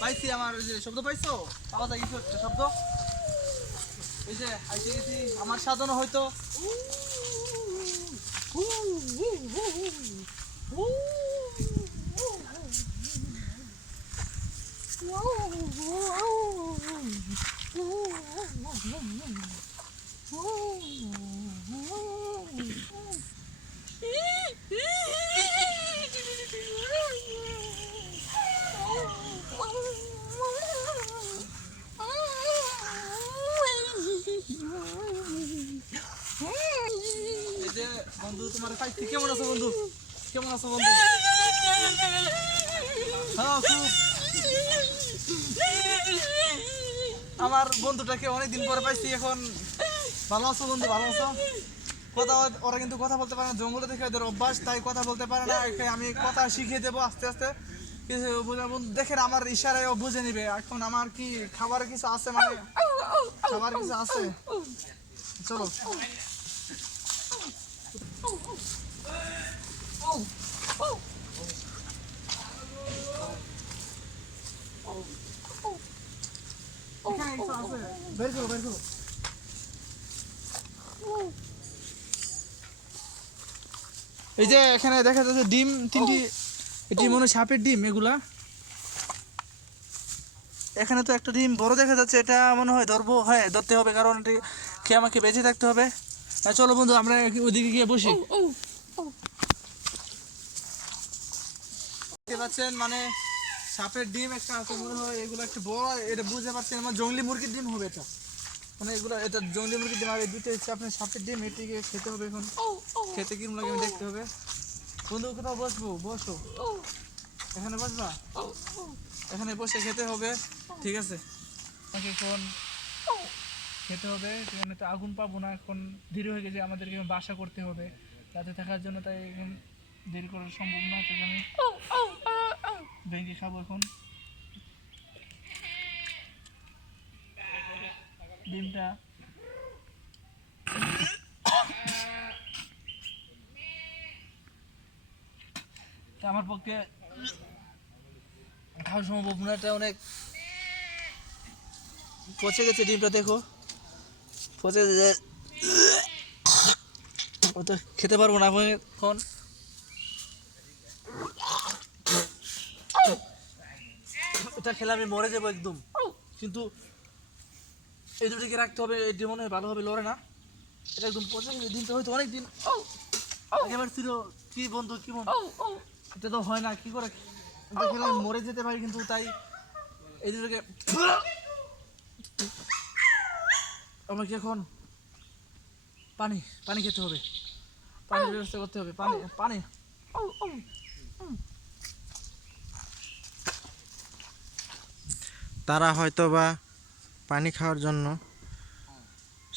পাইছি আমার ওই যে শব্দ পাইছো, পাওয়া যায় কিছু একটা শব্দ। এই যে আইসে গেছি, আমার সাজানো হয়তো এই যে বন্ধু তোমার পাইছি। কেমন আছো বন্ধু? কেমন আছো বন্ধু? হ্যাঁ খুব। আমার বন্ধুটাকে অনেকদিন পরে পাইছি এখন। ভালো আছো বন্ধু? ভালো আছো? কথা ওরা কিন্তু কথা বলতে পারে না, জঙ্গলে দেখে ওদের অভ্যাস, তাই কথা বলতে পারে না। আমি কথা শিখিয়ে দেবো আস্তে আস্তে। কিছু দেখেন আমার ইশারায় ও বুঝে নিবে। এখন আমার কি খাবার কিছু আছে, মানে খাবার কিছু আছে, চলো। এখানে কিছু আছে, বের করো বের করো। এই যে এখানে দেখা যাচ্ছে ডিম তিনটি, এটি মনে হয় সাপের ডিম এগুলা। এখানে তো একটা ডিম বড় দেখা যাচ্ছে, এটা মনে হয় ধরবো। হ্যাঁ ধরতে হবে, কারণ এটি খেয়ে আমাকে বেঁচে থাকতে হবে। চলো বন্ধু আমরা ওইদিকে গিয়ে বসি। দেখতে পাচ্ছেন মানে সাপের ডিম একটা আছে মনে হয়, এগুলো একটা বড়, এটা বুঝতে পারছেন আমার জংলি মুরগির ডিম হবে এটা। মানে এগুলো এটা জংলি মুরগির ডিম, আর এই দুটো হচ্ছে আপনার সাপের ডিম। এটিকে খেতে হবে এখন। খেতে কিরম লাগে আমি দেখতে হবে। বন্ধু কোথাও বসবো? বসো, এখানে বসবা, এখানে বসে খেতে হবে। ঠিক আছে, আমাকে এখন খেতে হবে। সেখানে তো আগুন পাবো না, এখন দেরি হয়ে গেছে, আমাদেরকে এখন বাসা করতে হবে রাতে থাকার জন্য, তাই এখন দেরি করা সম্ভব না। তাই আমি ভেঙে খাবো এখন ডিমটা। তা আমার পক্ষে খাওয়া সম্ভব না, এটা অনেক পচে গেছে ডিমটা, দেখো পচে গেছে। ওটা খেতে পারবো না এখন। এটা খেলে আমি মরে যাবো একদম। কিন্তু এই দুটিকে রাখতে হবে, এটি মনে হয় ভালোভাবে লড়ে না। এটা একদম পচে গেছে ডিমটা, হয়তো অনেকদিন একেবারে ছিল। কি বন্ধু কি বন্ধু, এটা তো হয় না, কি করে এটা খেলে আমি মরে যেতে পারি। কিন্তু তাই এই দুটোকে আমাকে এখন পানি পানি খেতে হবে, পানির ব্যবস্থা করতে হবে। পানি পানি। তারা হয়তোবা পানি খাওয়ার জন্য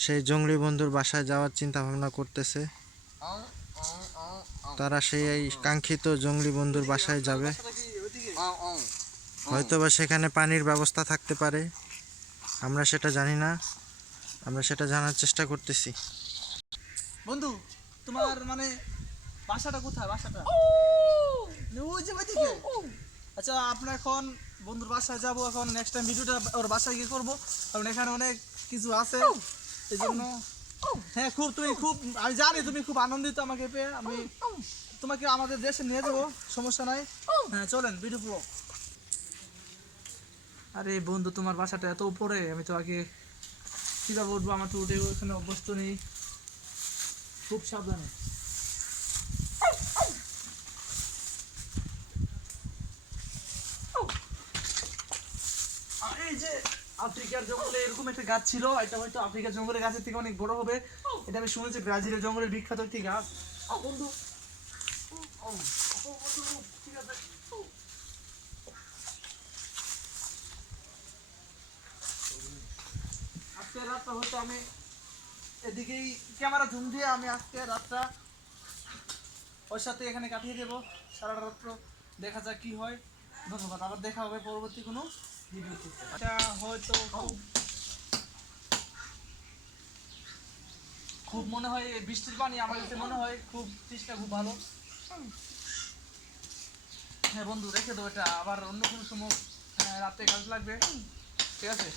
সেই জংলি বন্ধুর বাসায় যাওয়ার চিন্তা ভাবনা করতেছে। তারা সেই কাঙ্ক্ষিত জংলি বন্ধুর বাসায় যাবে। হয়তোবা সেখানে পানির ব্যবস্থা থাকতে পারে, আমরা সেটা জানি না। আমরা সেটা জানার চেষ্টা করতেছি। বন্ধু তোমার মানে বাসাটা কোথায়? বাসাটা ওই যে ওইদিকে। আচ্ছা আপনার এখন বন্ধুর বাসায় যাবো, এখন নেক্সট টাইম ভিডিওটা ওর বাসায় গিয়ে করবো, কারণ এখানে অনেক কিছু আছে এই জন্য। হ্যাঁ খুব, তুমি খুব, আমি জানি তুমি খুব আনন্দিত আমাকে পেয়ে। আমি তোমাকে আমাদের দেশে নিয়ে যাবো, সমস্যা নাই। হ্যাঁ চলেন ভিডিও ব্লগ। আরে বন্ধু তোমার বাসাটা এত উপরে, আমি তো আগে কীভাবে উঠবো? আমার তো উঠে ওখানে অভ্যস্ত নেই, খুব সাবধানে। এই যে আফ্রিকার জঙ্গলে এরকম একটা গাছ ছিল, এটা হয়তো আফ্রিকার জঙ্গলের গাছের থেকে অনেক বড় হবে। এটা আমি শুনেছি ব্রাজিলের জঙ্গলের বিখ্যাত একটি গাছ। বন্ধু ঠিক আছে। আজকে রাতটা হয়তো আমি এদিকেই ক্যামেরা ঝুম দিয়ে আমি আজকে রাতটা ওর সাথে এখানে কাটিয়ে দেবো সারা রাত্র। দেখা যাক কি হয়। ধন্যবাদ, আবার দেখা হবে পরবর্তী কোনো ভিডিওতে। এটা হয়তো খুব মনে হয় বৃষ্টির পানি, আমার কাছে মনে হয় খুব চেষ্টা খুব ভালো। হ্যাঁ বন্ধু রেখে দেবো এটা, আবার অন্য কোনো সময় রাতে রাতে কাজ লাগবে, ঠিক আছে?